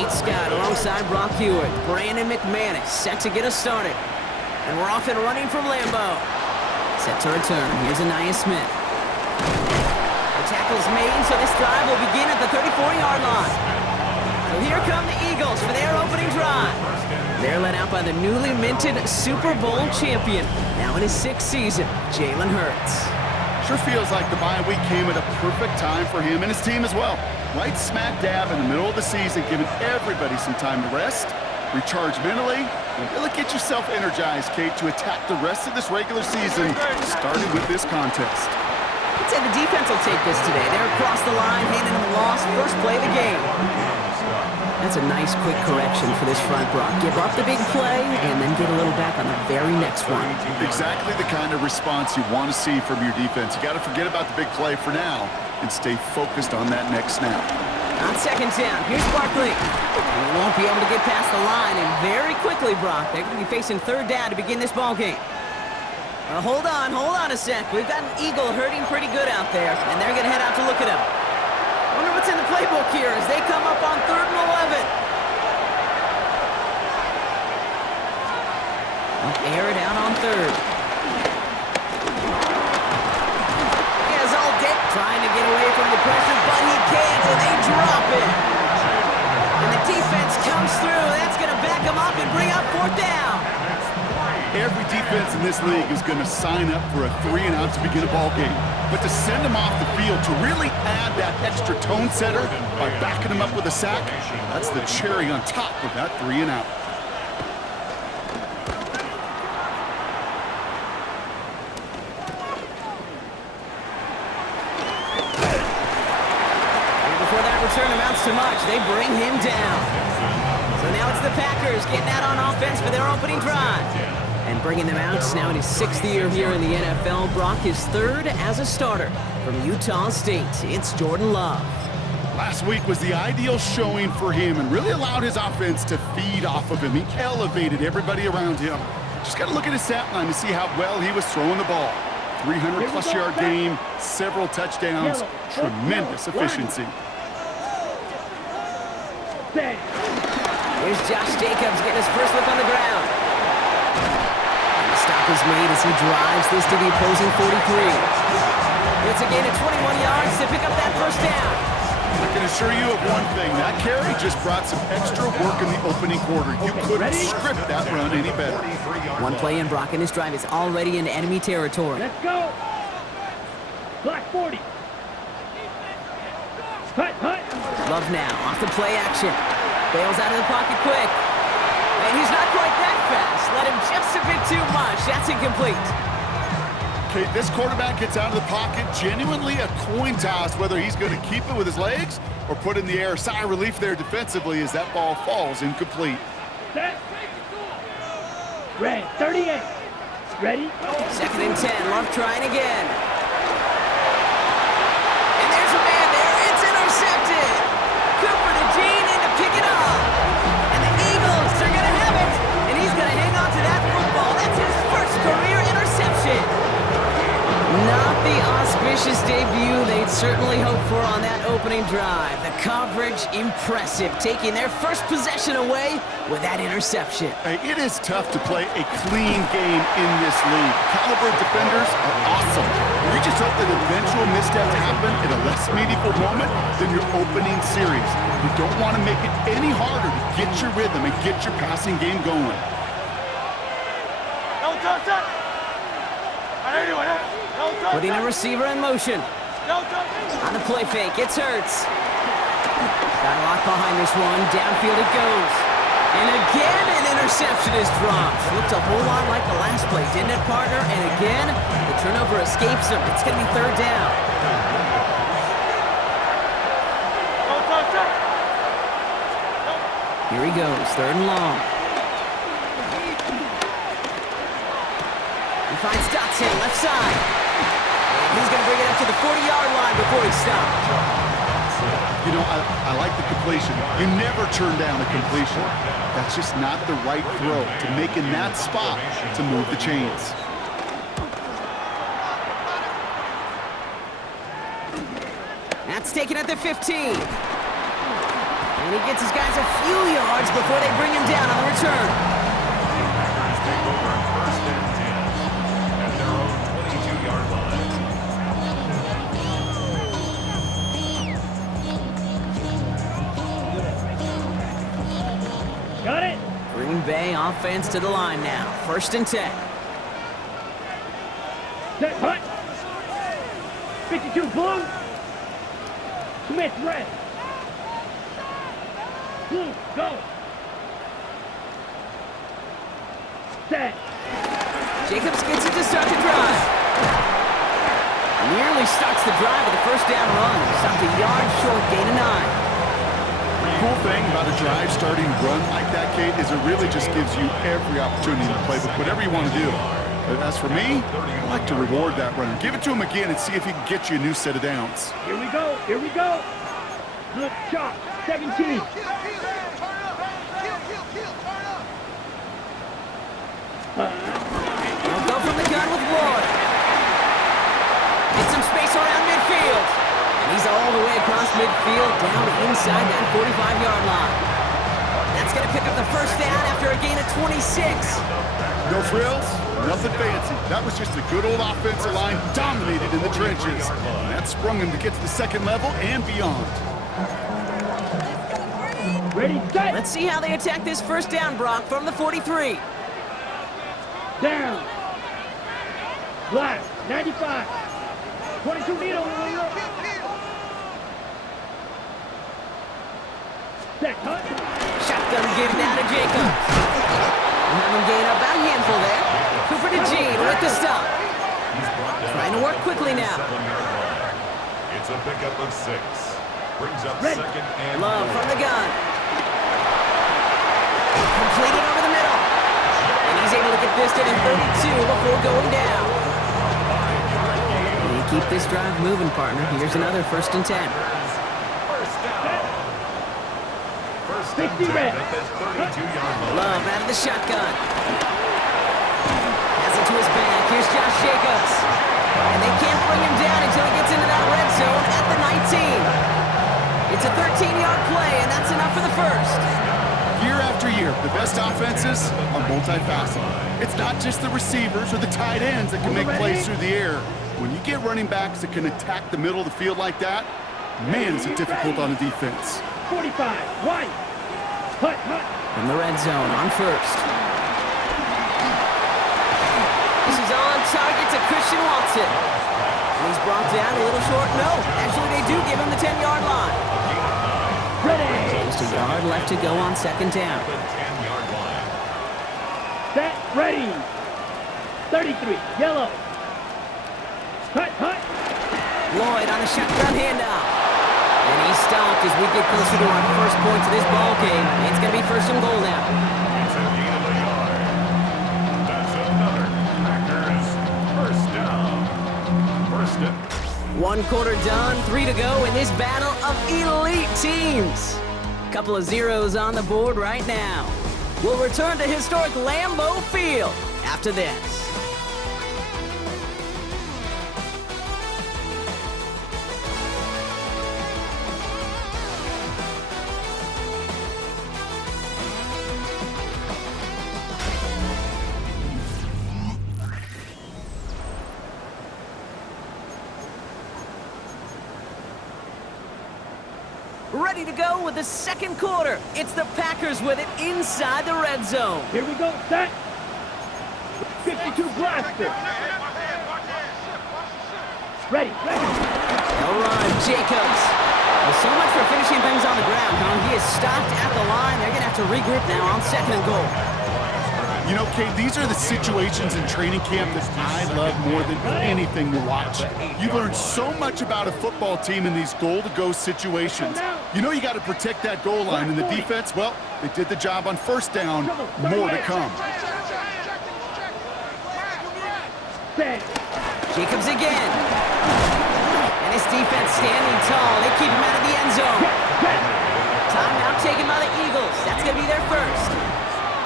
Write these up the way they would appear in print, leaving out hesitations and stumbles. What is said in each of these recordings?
Nate Scott alongside Brock Hewitt. Brandon McManus set to get us started. And we're off and running from Lambeau. Set to return. Here's Anaya Smith. The tackle's made, so this drive will begin at the 34-yard line. So here come the Eagles for their opening drive. They're led out by the newly minted Super Bowl champion, now in his 6th season, Jalen Hurts. Sure feels like the bye week came at a perfect time for him and his team as well. Right smack dab in the middle of the season, giving everybody some time to rest, recharge mentally, and really get yourself energized, Kate, to attack the rest of this regular season, starting with this contest. I'd say the defense will take this today. They're across the line, handing them a loss, first play of the game. That's a nice, quick correction for this front, Brock. Give up the big play, and then get a little back on the very next one. Exactly the kind of response you want to see from your defense. You got to forget about the big play for now and stay focused on that next snap. On second down, here's Barkley. He won't be able to get past the line, and very quickly, Brock, they're going to be facing third down to begin this ball game. Hold on a sec. We've got an Eagle hurting pretty good out there, and they're going to head out to look at him. Wonder what's in the playbook here as they come up on 3rd and 11. They'll air it out on 3rd. He has all day trying to get away from the pressure, but he can't, and they drop it. And the defense comes through. That's going to back him up and bring up 4th down. Every defense in this league is going to sign up for a 3-and-out to begin a ball game. But to send them off the field, to really add that extra tone setter by backing them up with a sack, that's the cherry on top of that 3-and-out. Before that return amounts to much, they bring him down. So now it's the Packers getting out on offense for their opening drive. And bringing them out now in his 6th year here in the NFL. Brock is 3rd as a starter from Utah State. It's Jordan Love. Last week was the ideal showing for him and really allowed his offense to feed off of him. He elevated everybody around him. Just got to look at his stat line to see how well he was throwing the ball. 300-plus yard game, several touchdowns, tremendous efficiency. Here's Josh Jacobs getting his first look on the ground. Stop is made as he drives this to the opposing 43. It's a gain of 21 yards to pick up that first down. I can assure you of one thing. That carry just brought some extra work in the opening quarter. You couldn't script that run any better. One play in, Brock, and this drive is already in enemy territory. Let's go. Black 40. Hut. Love now, off the play action. Bails out of the pocket quick. And he's not quite that fast. Let him just a bit too much. That's incomplete. Okay, this quarterback gets out of the pocket. Genuinely a coin toss whether he's going to keep it with his legs or put it in the air. Sigh of relief there defensively as that ball falls incomplete. Set. Red, 38. Ready? 2nd and 10. Love trying again. And there's a man there. It's intercepted. Cooper to Jean in to pick it up. And the Eagles are going to have it. And he's going to hang on to that football. That's his first career interception. Not the auspicious debut they'd certainly hoped for on that opening drive. The coverage, impressive, taking their first possession away with that interception. Hey, it is tough to play a clean game in this league. Caliber defenders are awesome. You just hope that eventual missteps happen in a less meaningful moment than your opening series. You don't want to make it any harder to get your rhythm and get your passing game going. Putting a receiver in motion. On the play fake, it's Hurts. Got a lot behind this one. Downfield it goes. And again, an interception is dropped. Looked a whole lot like the last play, didn't it, partner? And again, the turnover escapes him. It's going to be 3rd down. Here he goes, 3rd and long. He finds Dotson, left side. And he's going to bring it up to the 40-yard line before he stops. You know, I like the completion. You never turn down a completion. That's just not the right throw to make in that spot to move the chains. That's taken at the 15. And he gets his guys a few yards before they bring him down on the return. Packers take over first and 10 at their own 22-yard line. Got it. Green Bay offense to the line now. First and 10. Set, hut. 52 blue. Smith red. Blue, go. Set. Jacobs gets it to start the drive. Nearly starts the drive with a first down run. Stopped a yard short, gain of 9. The cool thing about a drive starting run like that, Kate, is it really just gives you every opportunity to play with whatever you want to do. But as for me, I like to reward that runner. Give it to him again and see if he can get you a new set of downs. Here we go. Here we go. Good shot. 17. They'll go from the gun with Lloyd. Get some space around midfield. And he's all the way across midfield down to inside that 45-yard line. That's going to pick up the first down after a gain of 26. No frills, nothing fancy. That was just a good old offensive line dominated in the trenches. And that sprung him to get to the second level and beyond. Ready, set. Let's see how they attack this first down, Brock, from the 43. Down. Black. 95. 22 needle. Set, hut. Shotgun give now to Jacobs. Have him gain about a handful there. Cooper to Gene with the stop. Trying to work quickly now. It's a pickup of 6. Brings up Ready. second and Love 4. from the gun. Completed over the middle. And he's able to get this to the 32 before going down. And you keep this drive moving, partner. Here's another first and 10. First down. First and 60 10 red. at the 32-yard line. Love out of the shotgun. Has it to his back. Here's Josh Jacobs. And they can't bring him down until he gets into that red zone at the 19. It's a 13-yard play, and that's enough for the first. Year after year, the best offenses are multifaceted. It's not just the receivers or the tight ends that can make plays through the air. When you get running backs that can attack the middle of the field like that, man, is it difficult on a defense. 45. One. Hut, hut. From the red zone on first. This is on target to Christian Watson. And he's brought down a little short. No, actually they do give him the 10-yard line. Ready. Just a yard left to go on second down. The 10-yard line. Set, ready. 33. Yellow. Hut, hut. Lloyd on a shotgun handoff. And he's stopped as we get closer to our first points of this ball game. It's going to be first and goal now. It's a gain of a yard. That's another Packers first down. First and 1 quarter done, 3 to go in this battle of elite teams. Couple of zeros on the board right now. We'll return to historic Lambeau Field after this. Ready to go with the second quarter. It's the Packers with it inside the red zone. Here we go. Set. 52 blaster. Ready, ready. They'll run. Jacobs. Well, so much for finishing things on the ground, huh? He is stopped at the line. They're going to have to regroup now on second and goal. You know, Kate, these are the situations in training camp that I love more than anything to watch. You learn so much about a football team in these goal-to-go situations. You know you got to protect that goal line, and the defense, well, they did the job on first down. More to come. Set. Jacobs again. And his defense standing tall. They keep him out of the end zone. Timeout taken by the Eagles. That's going to be their first.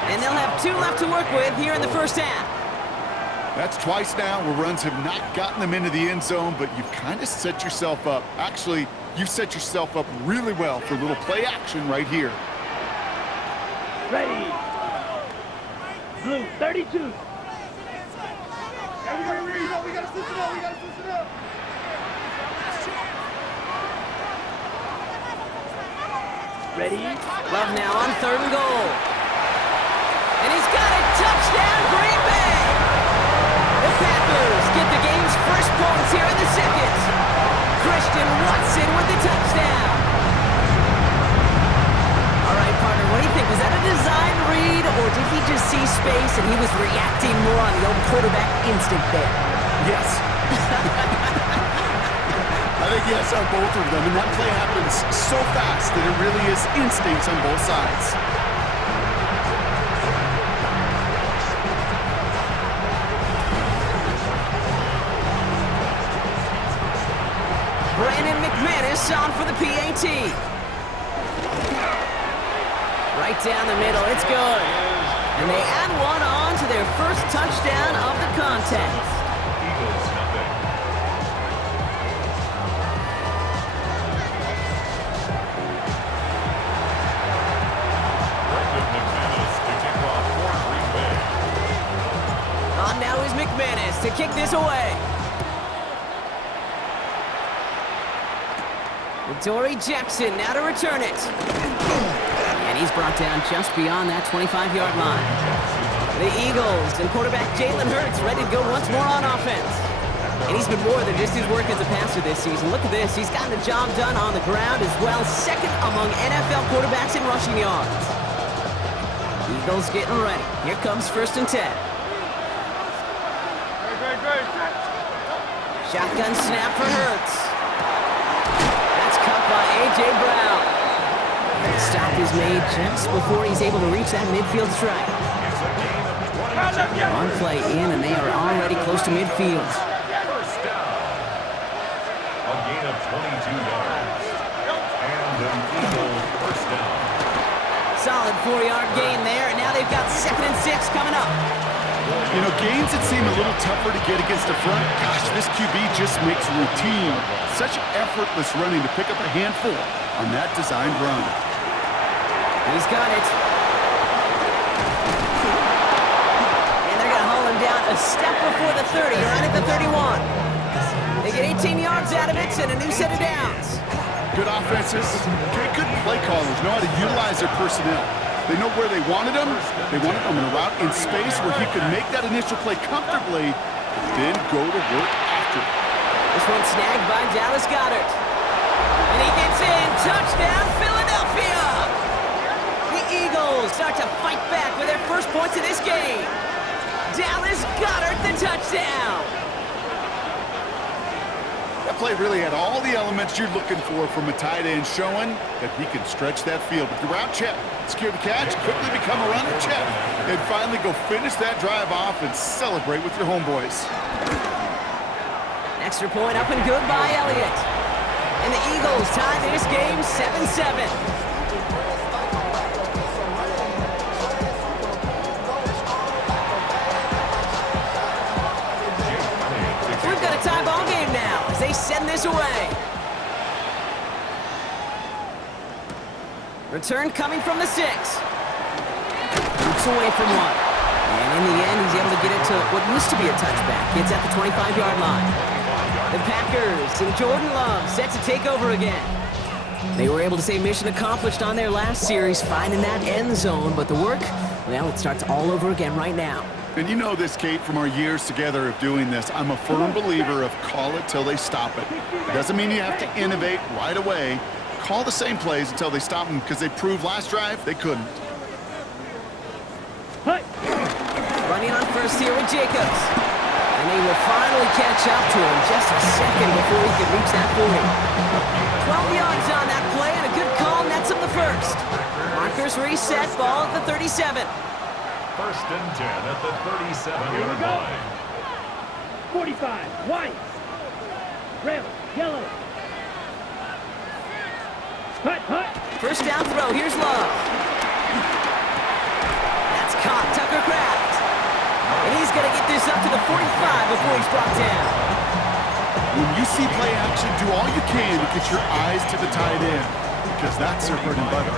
And they'll have 2 left to work with here in the first half. That's twice now where runs have not gotten them into the end zone, but you've kind of set yourself up. Actually, You've set yourself up really well for a little play action right here. Ready. Blue, 32. Everybody, we gotta switch it up. We gotta switch it up. Ready? Love now on 3rd and goal. And he's got it. Touchdown, Green Bay. The Packers get the game's first points here in the second. Christian Watson with the touchdown. All right, partner, what do you think? Was that a design read, or did he just see space and he was reacting more on the old quarterback instinct there? Yes. I think yes on both of them, and that play happens so fast that it really is instincts on both sides. Brandon McManus on for the PAT. Right down the middle, it's good. And they add one on to their first touchdown of the contest. Eagles nothing. Brandon McManus to kick off for Green Bay. On now is McManus to kick this away. Dory Jackson now to return it. And he's brought down just beyond that 25-yard line. The Eagles and quarterback Jalen Hurts ready to go once more on offense. And he's been more than just his work as a passer this season. Look at this. He's gotten the job done on the ground as well. Second among NFL quarterbacks in rushing yards. Eagles getting ready. Here comes 1st and 10. Shotgun snap for Hurts. That's cut by A.J. Brown. The stop is made just before he's able to reach that midfield strike. It's a gain of 22. One play in, and they are already close to midfield. First down. A gain of 22 yards. And an Eagles first down. Solid 4-yard gain there, and now they've got 2nd and 6 coming up. You know, gains that seem a little tougher to get against the front, gosh, this QB just makes routine such effortless running to pick up a handful on that designed run. He's got it. And they're going to haul him down a step before the 30, right at the 31. They get 18 yards out of it and a new set of downs. Good offenses, okay, good play callers know how to utilize their personnel. They know where they wanted him. They wanted him in a route in space where he could make that initial play comfortably, and then go to work after. This one snagged by Dallas Goedert. And he gets in. Touchdown, Philadelphia! The Eagles start to fight back with their first points of this game. Dallas Goedert, the touchdown! That play really had all the elements you're looking for from a tight end, showing that he can stretch that field. With the route check, secure the catch, quickly become a runner check, and finally go finish that drive off and celebrate with your homeboys. Extra point up and good by Elliott. And the Eagles tie this game 7-7. We've got a tie ball game now as they send this away. Return coming from the 6. Looks away from one. And in the end, he's able to get it to what used to be a touchback. It's at the 25-yard line. The Packers and Jordan Love set to take over again. They were able to say mission accomplished on their last series, finding that end zone. But the work, well, it starts all over again right now. And you know this, Kate, from our years together of doing this. I'm a firm believer of call it till they stop it. It doesn't mean you have to innovate right away. Call the same plays until they stop them, because they proved last drive they couldn't. Running on first here with Jacobs. And they will finally catch up to him just a second before he can reach that 40. 12 yards on that play, and a good call nets him the first. Markers reset, ball at the 37. 1st and 10 at the 37-yard line. 45, white. Red, yellow. Hut. First down throw, here's Love. That's caught, Tucker Kraft. And he's going to get this up to the 45 before he's brought down. When you see play action, do all you can to get your eyes to the tight end, because that's their bread and butter.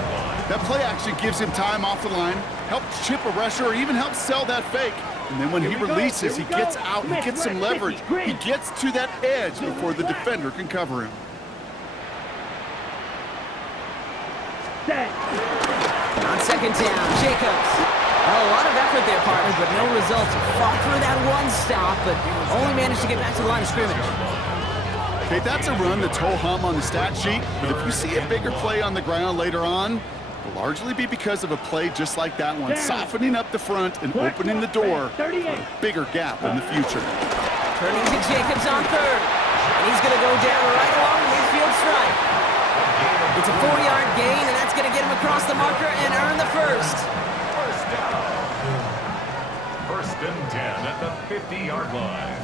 That play action gives him time off the line, helps chip a rusher, or even helps sell that fake. And then when he releases, he gets out, he gets some leverage. He gets to that edge before the defender can cover him. On second down, Jacobs. Well, a lot of effort there, partner, but no results. Fought through that one stop, but only managed to get back to the line of scrimmage. Okay, that's a run that's ho-hum on the stat sheet, but if you see a bigger play on the ground later on, it'll largely be because of a play just like that one, softening up the front and opening the door for a bigger gap in the future. Turning to Jacobs on third, and he's going to go down right along the midfield stripe. It's a 4-yard gain, and that's going to get him across the marker and earn the first. First down. First and 10 at the 50-yard line.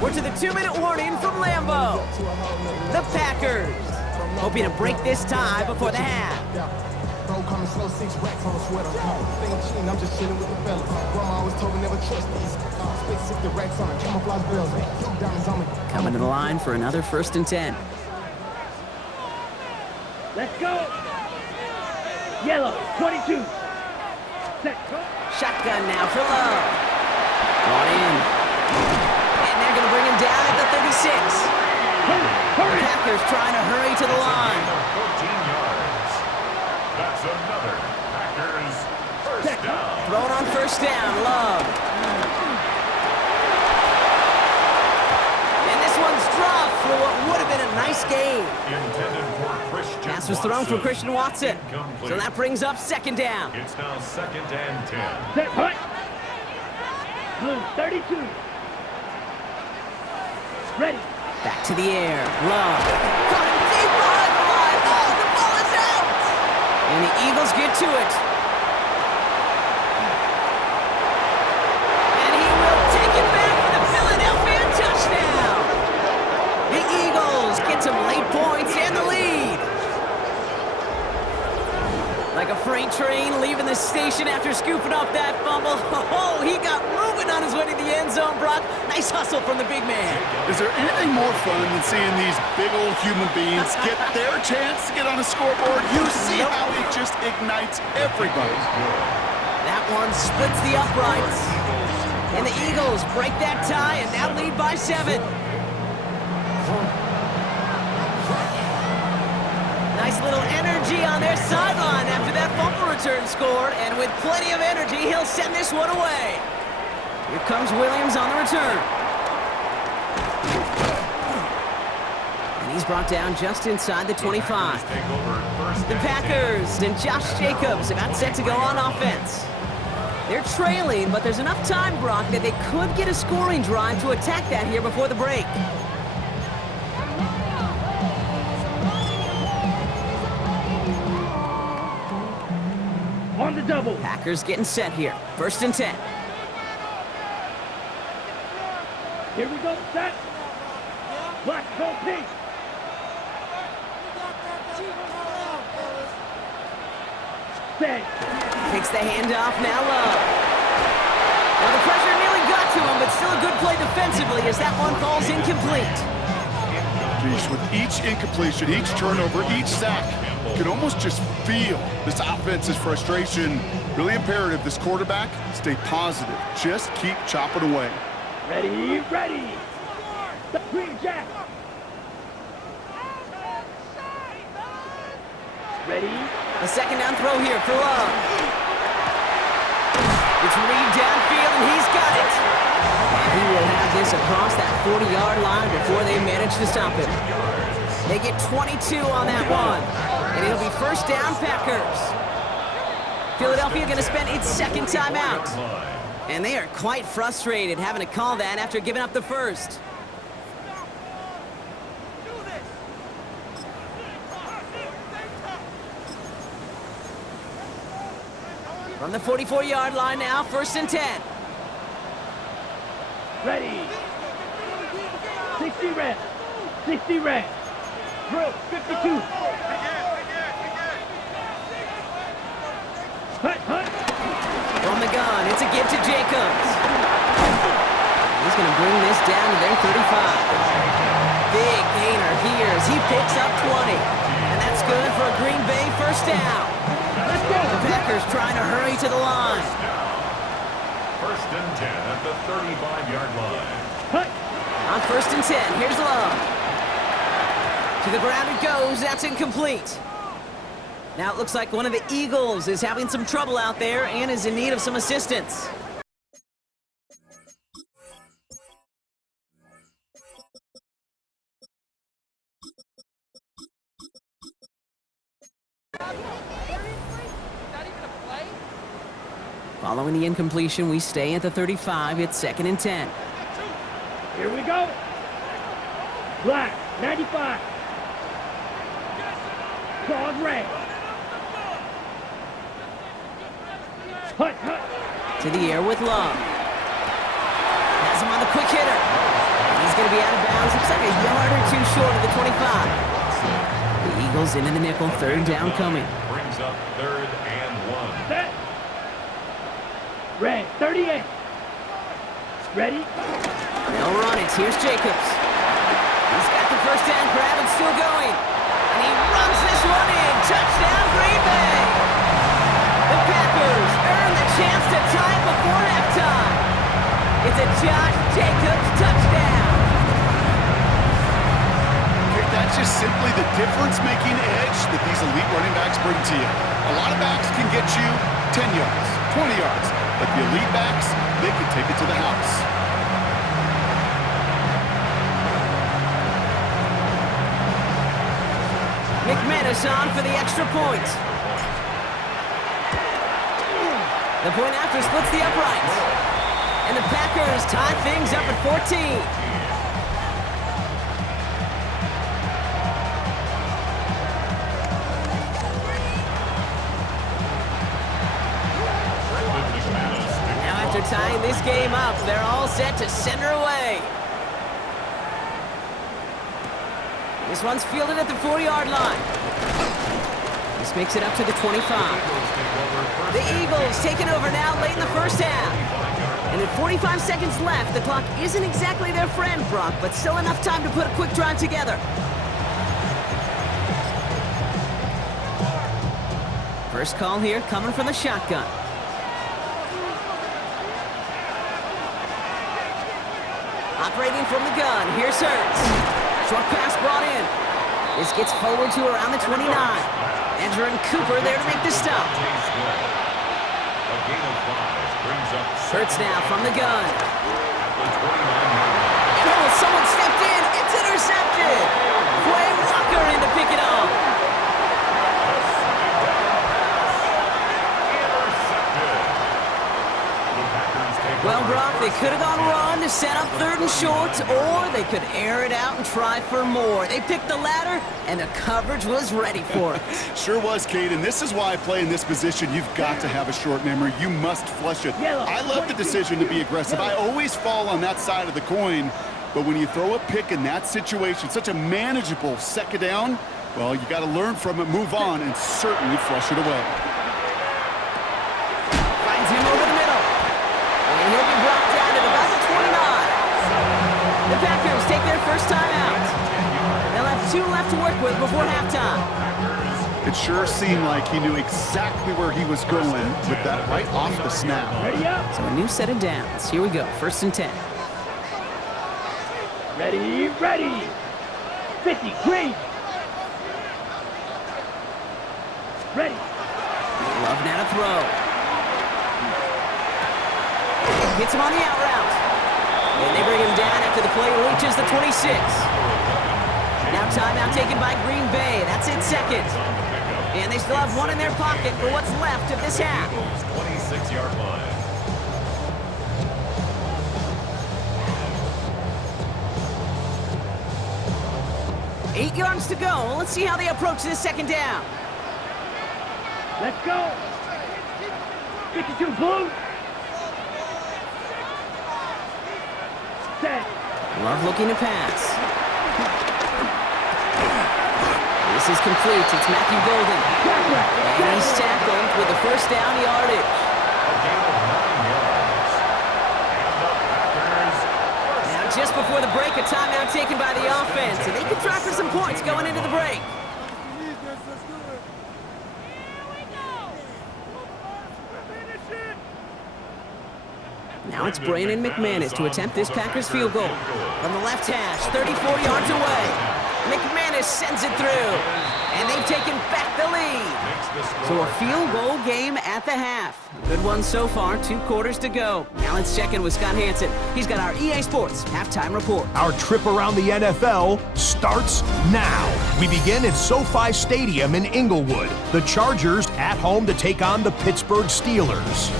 We're to the 2-minute warning from Lambeau. The Packers hoping to break this tie before the half. Bro, coming slow, 6 racks on a sweater. Think cheating, I'm just chilling with the fellas. Grandma always told me never trust these. Space 60 racks on a camouflage bills. Diamonds on me. Coming to the line for another 1st and 10. Let's go. Yellow, 22. Set. Shotgun now for Love. Brought in. And they're going to bring him down at the 36. The Packers trying to hurry to the line. 14 yards. That's another Packers first down. Thrown on first down, Love. And this one's dropped for what would have been a nice game. Intended for Christian Pass was thrown for Christian Watson. Incomplete. So that brings up 2nd down. It's now 2nd and 10. Set. Hunt. Blue, 32. Ready. Back to the air. Love. Caught him deep behind the line. Oh, the ball is out. And the Eagles get to it. And he will take it back for the Philadelphia touchdown. The Eagles get some late points and the lead. Like a freight train leaving the station after scooping up that fumble. Oh, he got moving on his way to the end zone, Brock. Nice hustle from the big man. Is there anything more fun than seeing these big old human beings get their chance to get on a scoreboard? You see how it just ignites everybody. That one splits the uprights. And the Eagles break that tie and now lead by 7. Nice little energy on their sideline after that fumble return scored. And with plenty of energy, he'll send this one away. Here comes Williams on the return. And he's brought down just inside the 25. The Packers and Josh Jacobs about set to go on offense. They're trailing, but there's enough time, Brock, that they could get a scoring drive to attack that here before the break. On the double. Packers getting set here. 1st and 10. Here we go. Set. Black, go pink. Set. Takes the handoff, now Love. Well, the pressure nearly got to him, but still a good play defensively as that one falls incomplete. Geez, with each incompletion, each turnover, each sack, you can almost just feel this offense's frustration. Really imperative this quarterback stay positive. Just keep chopping away. Ready, ready. The Green Jack. Ready. A 2nd down throw here for Love. It's Reed downfield, and he's got it. And he will have this across that 40-yard line before they manage to stop him. They get 22 on that one. And it'll be 1st down, Packers. Philadelphia going to spend its 2nd timeout. And they are quite frustrated having to call that after giving up the first. From the 44-yard line now, 1st and 10. Ready. 60 reps. 60 reps. Drill, 52. Hunt, hunt. From the gun, it's a give to Jacobs. He's going to bring this down to their 35. Big gainer here as he picks up 20. And that's good for a Green Bay first down. The Packers trying to hurry to the line. First and 10 at the 35-yard line. On first and 10, here's Love. To the ground it goes, that's incomplete. Now it looks like one of the Eagles is having some trouble out there and is in need of some assistance. Following the incompletion, we stay at the 35. It's second and 10. Here we go. Black, 95. Claude red. Hut. To the air with Love. Has him on the quick hitter. He's going to be out of bounds. Looks like a yard or two short of the 25. The Eagles into the nickel. Third down coming. Brings up third and 1. Set. Red, 38. Ready? They'll run it. Here's Jacobs. He's got the first down grab and still going. And he runs this one in. Touchdown, Green Bay. The Packers earn the chance to tie it before halftime. It's a Josh Jacobs touchdown. That's just simply the difference-making edge that these elite running backs bring to you. A lot of backs can get you 10 yards, 20 yards, but the elite backs, they can take it to the house. McManus on for the extra point. The point after splits the uprights. And the Packers tie things up at 14. Tying this game up, they're all set to send her away. This one's fielded at the 4-yard line. This makes it up to the 25. The Eagles taking over now late in the first half. And at 45 seconds left, the clock isn't exactly their friend, Brock, but still enough time to put a quick drive together. First call here coming from the shotgun. Operating from the gun, here's Hurts. Short pass brought in. This gets forward to around the 29. Andrew and Cooper there to make the stop. Hurts now from the gun. And oh, someone stepped in. It's intercepted. Quay Walker in to pick it up. Well, Brock, they could have gone run to set up third and short, or they could air it out and try for more. They picked the latter, and the coverage was ready for it. Sure was, Cade, and this is why I play in this position. You've got to have a short memory. You must flush it. I love the decision to be aggressive. I always fall on that side of the coin, but when you throw a pick in that situation, such a manageable second down, well, you got to learn from it, move on, and certainly flush it away. Finds him over the middle. And he'll be brought down at about the 29. The Packers take their first time out. They'll have 2 left to work with before halftime. It sure seemed like he knew exactly where he was going with that right off the snap. Ready up. So a new set of downs. Here we go, first and 10. Ready. 50, green. Ready. Love now to throw. Gets him on the out route. And they bring him down after the play reaches the 26. Now timeout taken by Green Bay. That's it, second. And they still have one in their pocket for what's left of this half. 26-yard line. Eight yards to go. Let's see how they approach this second down. Let's go. 52 blue. Set. Love looking to pass. This is complete. It's Matthew Golden. And he's tackled with the first down yardage. A gain of 9 yards. And the Packers just before the break, a timeout taken by the offense, and they can try for some points going into the break. Now it's Brandon McManus to attempt this Packers field goal. From the left hash, 34 yards away. McManus sends it through, and they've taken back the lead. So a field goal game at the half. Good one so far, 2 quarters to go. Now let's check in with Scott Hansen. He's got our EA Sports halftime report. Our trip around the NFL starts now. We begin at SoFi Stadium in Inglewood. The Chargers at home to take on the Pittsburgh Steelers.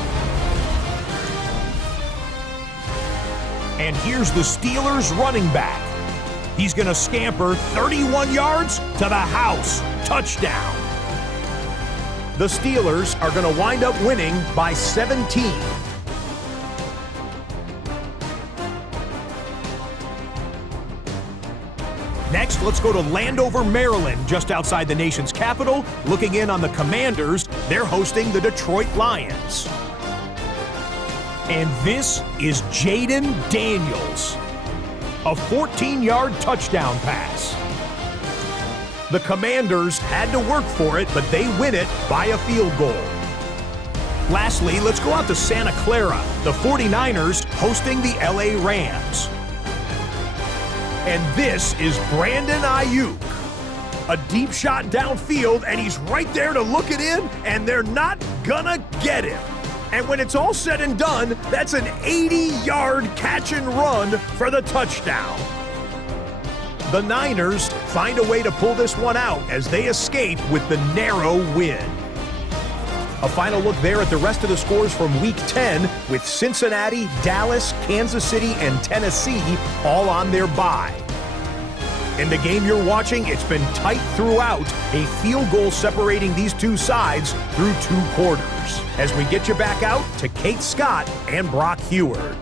And here's the Steelers running back. He's going to scamper 31 yards to the house. Touchdown. The Steelers are going to wind up winning by 17. Next, let's go to Landover, Maryland, just outside the nation's capital. Looking in on the Commanders, they're hosting the Detroit Lions. And this is Jaden Daniels. A 14-yard touchdown pass. The Commanders had to work for it, but they win it by a field goal. Lastly, let's go out to Santa Clara. The 49ers hosting the LA Rams. And this is Brandon Ayuk. A deep shot downfield, and he's right there to look it in, and they're not gonna get him. And when it's all said and done, that's an 80-yard catch and run for the touchdown. The Niners find a way to pull this one out as they escape with the narrow win. A final look there at the rest of the scores from Week 10 with Cincinnati, Dallas, Kansas City, and Tennessee all on their bye. In the game you're watching, it's been tight throughout, a field goal separating these two sides through 2 quarters. As we get you back out to Kate Scott and Brock Heward.